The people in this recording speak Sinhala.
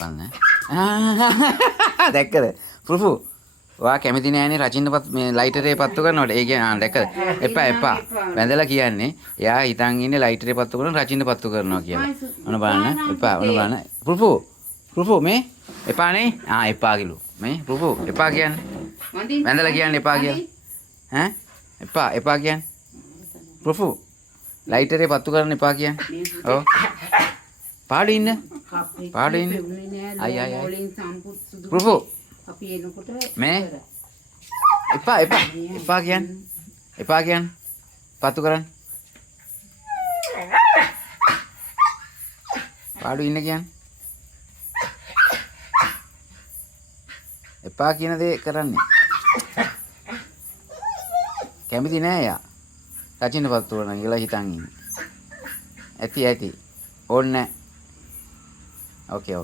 බලන්න. දැක්කද? පුරුපු. ඔයා කැමති නෑනේ රචින්නපත් මේ ලයිටරේ පත්තු කරනවට. ඒ කියන්නේ දැක්කද? එපා. වැඳලා කියන්නේ. එයා හිතන් ඉන්නේ ලයිටරේ පත්තු කරන රචින්න පත්තු කරනවා කියලා. ඔන්න බලන්න. එපා. ඔන්න බලන්න. පුරුපු මේ එපානේ. එපා කිලු. මේ පුරුපු එපා කියන්නේ. වැඳලා කියන්නේ එපා කියලා. එපා කියන්නේ. පුරුපු ලයිටරේ පත්තු කරන්න එපා කියන්නේ. ඔව්. පාඩු ඉන්න. අය පුරුපු අපි එනකොට මේ එපා කියන්නේ පත්තු කරන්න පාඩු ඉන්න කියන්නේ එපා කියන දේ කරන්නේ කැමති නෑ යා රචින්න පත්තු කරන්න කියලා හිතන් ඉන්නේ ඇති ඕන්නේ නෑ. Okay.